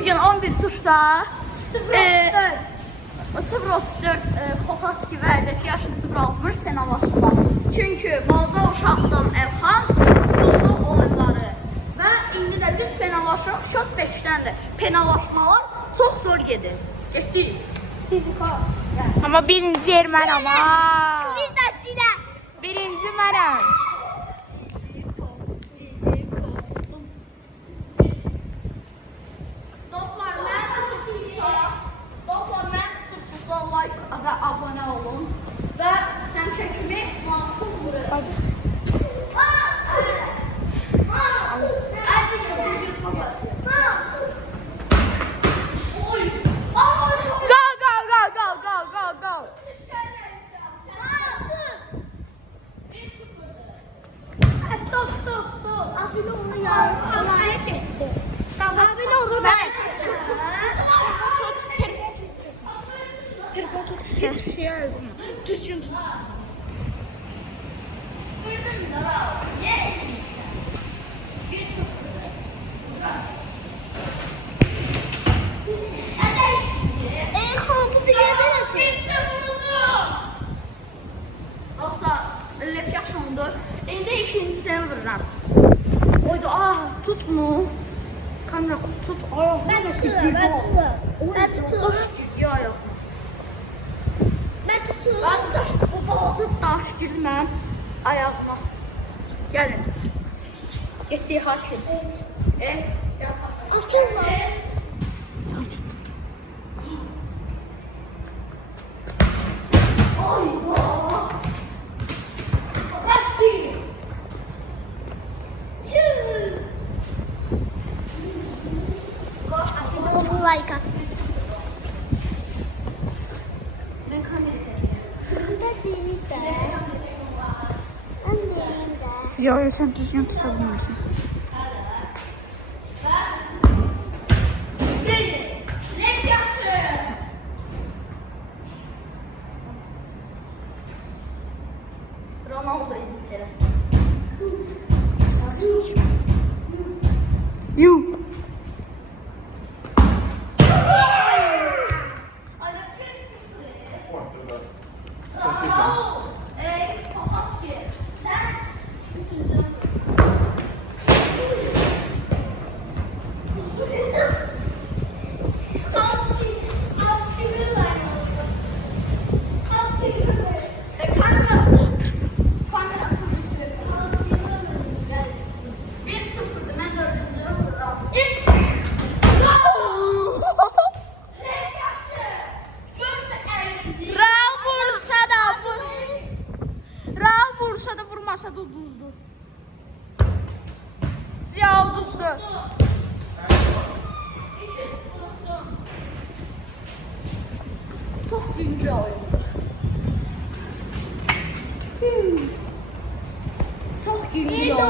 bugün 11 tuşda 0-34. 0-34 Xoxaski və Lef yaşını 0-60 penallaşdılar. Çünki balaca uşaqdan Elxan duzlu oyunları və indi də biz penallaşırıq. Şot 5-dəndir. Penallaşmalar çox zor gedir. Getdik. Ama birinci yer mən ama. Bir dakika. Birinci mənəm. Dostlar, mən tutursuzsa like və abunə olun və həmişə kimi masum vurun. Go. Stop. Abone olun ya. Abone çekti. Abone olun. Telefon tut. Hiçbir şey yazma. Düzgün tut. Dostlar, Lef yaşımdır. İndi ikincisini vururam. Oydu, tut mu? Kamera tut. Ben tutuyorum. Yok. Ben tutuyorum. Ben daş, bu balaca daş girdi mənim ayağıma. Gəlin. Getdik hakim. Atırlar. Like at. Ben Yok sen düzgün tutabilmesin. Lef yaşı. Ronaldo İngiltere. Yuh. Bursa'da vurmasa da uduzdu. Siyah uduzdu. Çok güncel oyun. Çok güncel oyun.